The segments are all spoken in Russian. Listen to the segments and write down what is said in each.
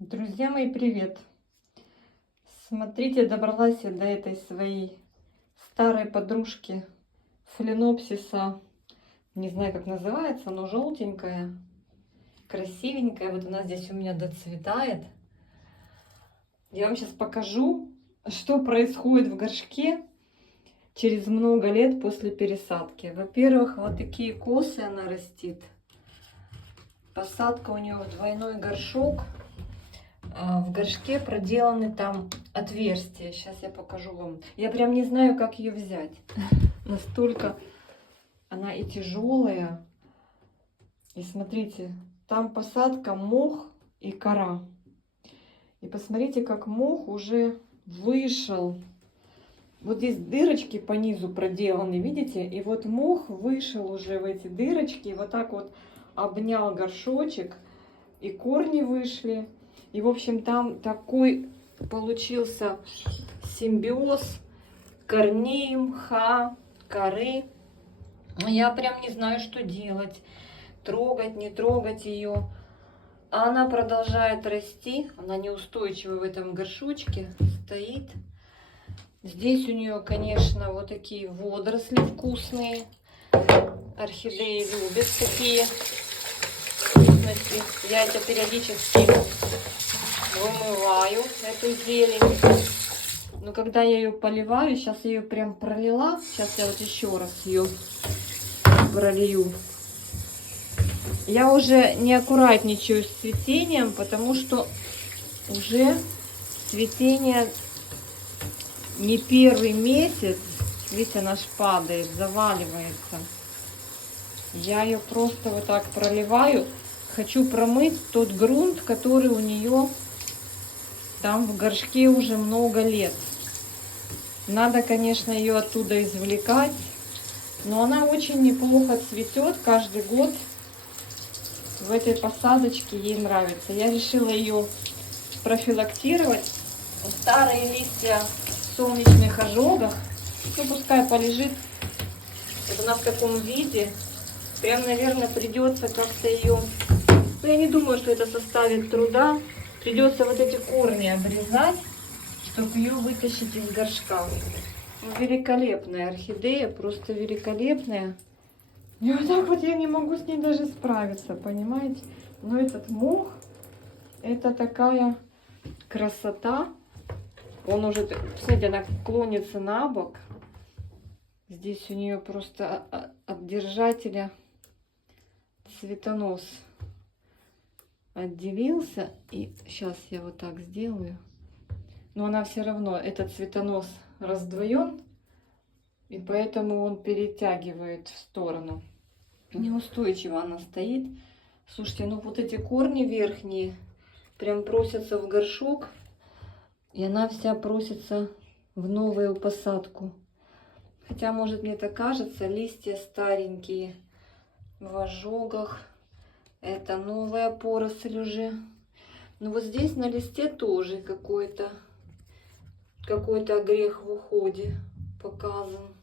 Друзья мои, привет! Смотрите, добралась я до этой своей старой подружки фаленопсиса. Не знаю, как называется, но желтенькая, красивенькая. Вот она здесь у меня доцветает. Я вам сейчас покажу, что происходит в горшке через много лет после пересадки. Во-первых, вот такие косы она растит. Посадка у нее в двойной горшок. В горшке проделаны там отверстия. Сейчас я покажу вам. Я прям не знаю, как ее взять. Настолько она и тяжелая. И смотрите, там посадка, мох и кора. И посмотрите, как мох уже вышел. Вот здесь дырочки по низу проделаны, видите? И вот мох вышел уже в эти дырочки. И вот так вот обнял горшочек. И корни вышли. И, в общем, там такой получился симбиоз корней, мха, коры. Я прям не знаю, что делать. Трогать, не трогать ее. А она продолжает расти. Она неустойчива в этом горшочке. Стоит. Здесь у нее, конечно, вот такие водоросли вкусные. Орхидеи любят такие вкусности. Я это периодически вымываю, эту зелень. Но когда я ее поливаю, сейчас я ее прям пролила. Сейчас я вот еще раз ее пролью. Я уже не аккуратничаю с цветением, потому что уже цветение не первый месяц. Видите, она ж падает, заваливается. Я ее просто вот так проливаю. Хочу промыть тот грунт, который у нее там в горшке уже много лет. Надо, конечно, ее оттуда извлекать. Но она очень неплохо цветет каждый год. В этой посадочке ей нравится. Я решила ее профилактировать. Старые листья в солнечных ожогах. Ну, пускай полежит. Вот она в таком виде. Прям, наверное, придется как-то ее... Ну, я не думаю, что это составит труда. Придется вот эти корни обрезать, чтобы ее вытащить из горшка. Великолепная орхидея, просто великолепная. И вот так вот я не могу с ней даже справиться, понимаете? Но этот мох, это такая красота. Он уже, смотрите, она клонится на бок. Здесь у нее просто от держателя цветонос отделился. И сейчас я вот так сделаю. Но она все равно, этот цветонос раздвоен. И поэтому он перетягивает в сторону. Неустойчиво она стоит. Слушайте, ну вот эти корни верхние прям просятся в горшок. И она вся просится в новую посадку. Хотя, может, мне так кажется, листья старенькие в ожогах. Это новая поросль уже. Ну вот здесь на листе тоже какой-то огрех в уходе показан.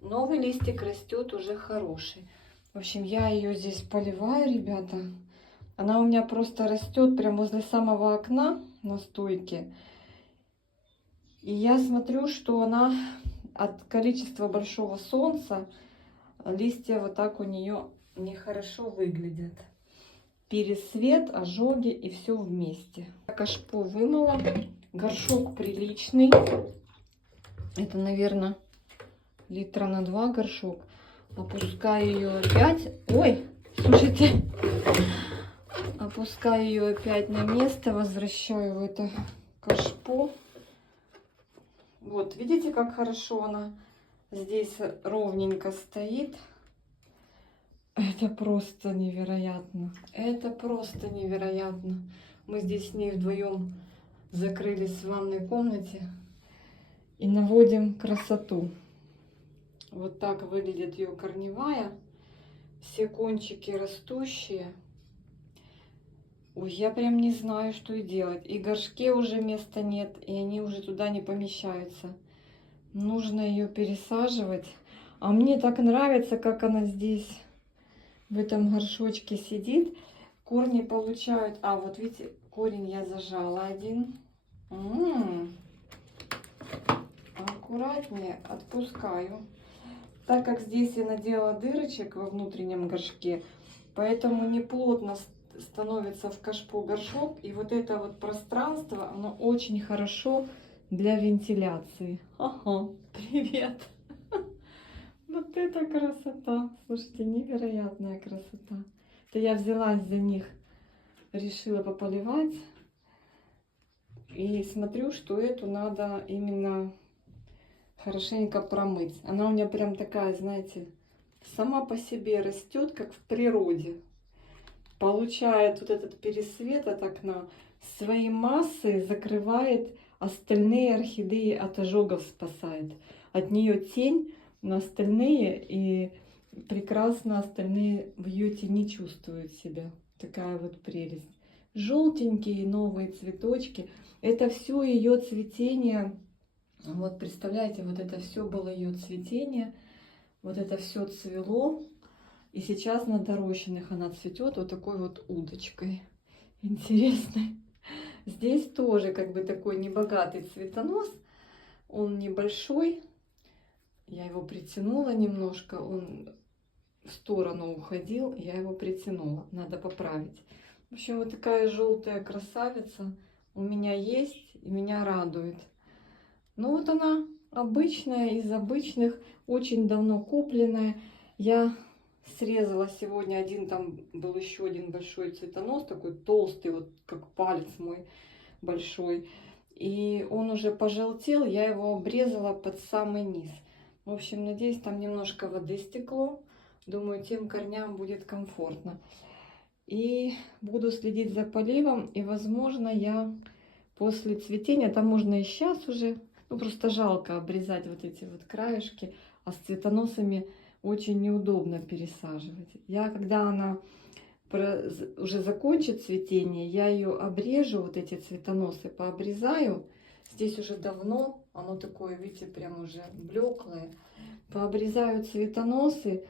Новый листик растет уже хороший. В общем, я ее здесь поливаю, ребята. Она у меня просто растет прямо возле самого окна на стойке. И я смотрю, что она от количества большого солнца, листья вот так у нее нехорошо выглядят. Пересвет, ожоги и все вместе. Кашпо вымыла. Горшок приличный. Это, наверное, литра на 2 горшок. Опускаю ее опять. Ой, слушайте. Опускаю ее опять на место. Возвращаю в это кашпо. Вот, видите, как хорошо она здесь ровненько стоит. Это просто невероятно. Это просто невероятно. Мы здесь с ней вдвоем закрылись в ванной комнате и наводим красоту. Вот так выглядит ее корневая. Все кончики растущие. Ой, я прям не знаю, что и делать. И в горшке уже места нет, и они уже туда не помещаются. Нужно ее пересаживать. А мне так нравится, как она здесь в этом горшочке сидит. корни получают... А, вот видите, корень я зажала один. Аккуратнее отпускаю. Так как здесь я наделала дырочек во внутреннем горшке, поэтому не плотно становится в кашпо горшок. И вот это вот пространство, оно очень хорошо для вентиляции. Ага, привет! Вот это красота! Слушайте, невероятная красота. Это я взялась за них, решила пополивать. И смотрю, что эту надо именно хорошенько промыть. Она у меня прям такая, знаете, сама по себе растет, как в природе. Получает вот этот пересвет от окна, своей массой закрывает остальные орхидеи от ожогов, спасает. От нее тень на остальные, и прекрасно остальные в ее тени чувствуют себя. Такая вот прелесть. Желтенькие новые цветочки. Это все ее цветение. Вот представляете, вот это все было ее цветение. Вот это все цвело. И сейчас на дорощенных она цветет вот такой вот удочкой интересной. Здесь тоже как бы такой небогатый цветонос. Он небольшой. Я его притянула немножко. Он в сторону уходил. Я его притянула. Надо поправить. В общем, вот такая желтая красавица у меня есть. И меня радует. Ну вот она обычная, из обычных. Очень давно купленная. Я срезала сегодня один, там был еще один большой цветонос, такой толстый, вот как палец мой большой. И он уже пожелтел, я его обрезала под самый низ. В общем, надеюсь, там немножко воды стекло. Думаю, тем корням будет комфортно. И буду следить за поливом. И, возможно, я после цветения, там можно и сейчас уже, ну просто жалко обрезать вот эти вот краешки, а с цветоносами очень неудобно пересаживать. Я, когда она уже закончит цветение, я ее обрежу, вот эти цветоносы пообрезаю. Здесь уже давно, оно такое, видите, прям уже блеклое. Пообрезаю цветоносы,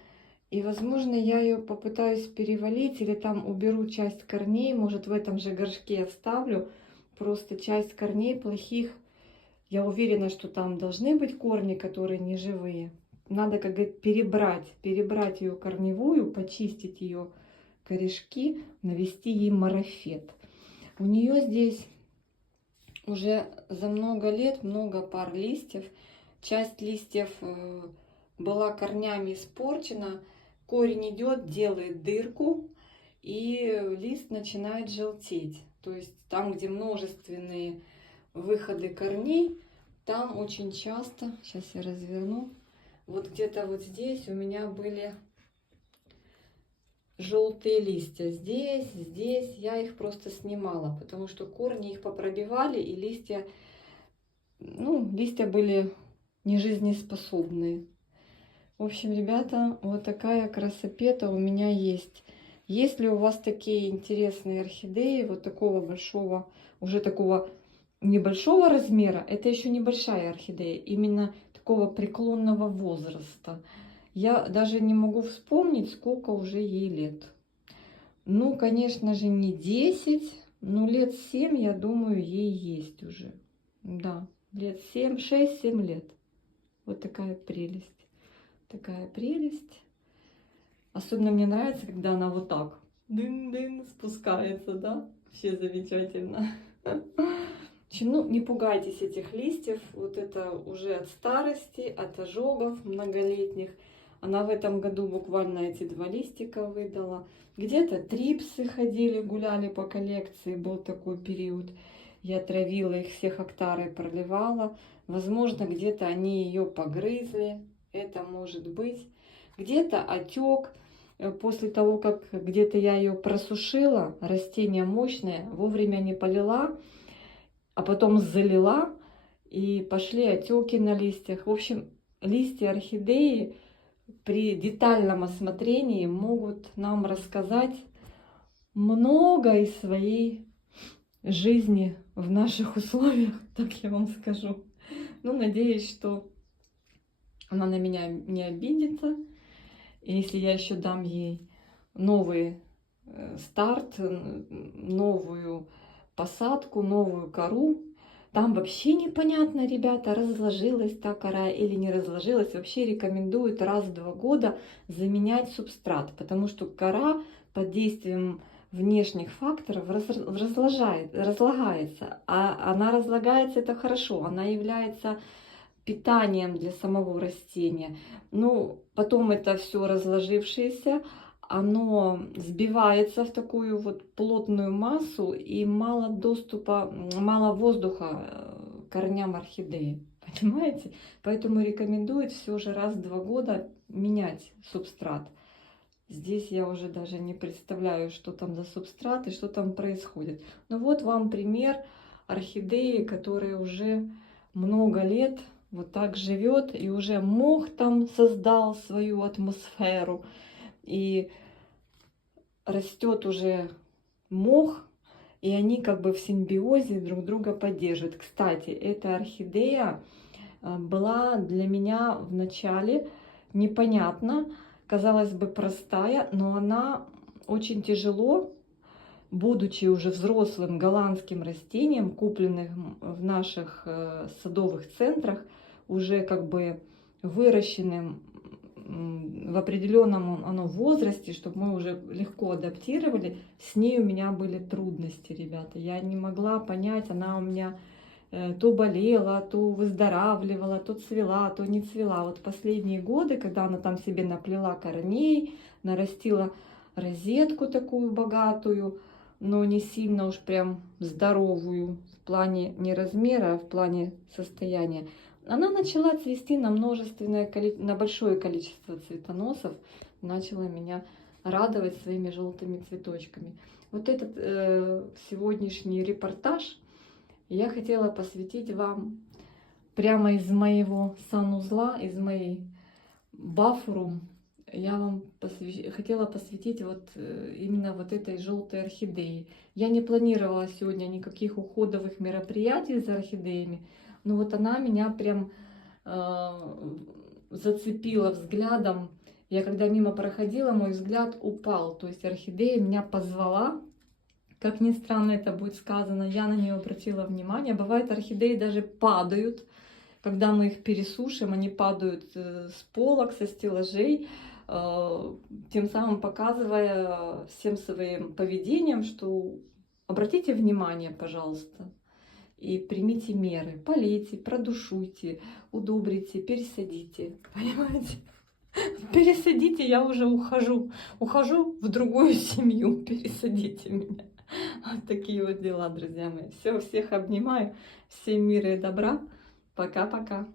и, возможно, я ее попытаюсь перевалить, или там уберу часть корней, может, в этом же горшке оставлю. Просто часть корней плохих, я уверена, что там должны быть корни, которые не живые. Надо, как говорится, перебрать ее корневую, почистить ее корешки, навести ей марафет. У нее здесь уже за много лет много пар листьев. Часть листьев была корнями испорчена. Корень идет, делает дырку, и лист начинает желтеть. То есть там, где множественные выходы корней, там очень часто, сейчас я разверну, вот где-то вот здесь у меня были желтые листья. Здесь я их просто снимала, потому что корни их попробивали, и листья, ну, листья были не жизнеспособные. В общем, ребята, вот такая красопета у меня есть. Если у вас такие интересные орхидеи, вот такого большого, уже такого небольшого размера, это еще небольшая орхидея, именно такого преклонного возраста. Я даже не могу вспомнить, сколько уже ей лет. Ну, конечно же, не 10, но лет 7, я думаю, ей есть уже. Да, лет 7, 6-7 лет. Вот такая прелесть. Такая прелесть. Особенно мне нравится, когда она вот так дын-дын спускается, да? Вообще замечательно. Ну, не пугайтесь этих листьев. Вот это уже от старости, от ожогов многолетних. Она в этом году буквально эти 2 листика выдала. Где-то трипсы ходили, гуляли по коллекции. Был такой период. Я травила их всех октарой, проливала. Возможно, где-то они ее погрызли. Это может быть. Где-то отек. После того, как где-то я ее просушила, растение мощное, вовремя не полила, а потом залила, и пошли отеки на листьях. В общем, листья орхидеи при детальном осмотрении могут нам рассказать много из своей жизни в наших условиях, так я вам скажу. Ну, надеюсь, что она на меня не обидится. И если я еще дам ей новые старт, новую посадку, новую кору. Там вообще непонятно, ребята, разложилась та кора или не разложилась. Вообще рекомендуют раз в 2 года заменять субстрат, потому что кора под действием внешних факторов разлагается. А она разлагается, это хорошо, она является питанием для самого растения. Ну, потом это все разложившееся, оно сбивается в такую вот плотную массу, и мало доступа, мало воздуха корням орхидеи. Понимаете? Поэтому рекомендуют все же раз в 2 года менять субстрат. Здесь я уже даже не представляю, что там за субстрат и что там происходит. Но вот вам пример орхидеи, которая уже много лет вот так живет, и уже мох там создал свою атмосферу, и растет уже мох, и они как бы в симбиозе друг друга поддерживают. Кстати, эта орхидея была для меня в начале непонятна, казалось бы, простая, но она очень тяжело, будучи уже взрослым голландским растением, купленным в наших садовых центрах, уже как бы выращенным в определенном возрасте, чтобы мы уже легко адаптировали, с ней у меня были трудности, ребята. Я не могла понять, она у меня то болела, то выздоравливала, то цвела, то не цвела. Вот последние годы, когда она там себе наплела корней, нарастила розетку такую богатую, но не сильно уж прям здоровую в плане не размера, а в плане состояния, она начала цвести на на большое количество цветоносов, начала меня радовать своими желтыми цветочками. Вот этот сегодняшний репортаж я хотела посвятить вам прямо из моего санузла, из моей бафрум. Я вам хотела посвятить вот именно вот этой желтой орхидеи. Я не планировала сегодня никаких уходовых мероприятий за орхидеями, но вот она меня прям зацепила взглядом. Я когда мимо проходила, мой взгляд упал. То есть орхидея меня позвала. Как ни странно это будет сказано, я на нее обратила внимание. Бывает, орхидеи даже падают. Когда мы их пересушим, они падают с полок, со стеллажей, тем самым показывая всем своим поведением, что обратите внимание, пожалуйста, и примите меры. Полейте, продушуйте, удобрите, пересадите. Понимаете? Пересадите, я уже ухожу. Ухожу в другую семью. Пересадите меня. Вот такие вот дела, друзья мои. Все, всех обнимаю. Всем мира и добра. Пока-пока.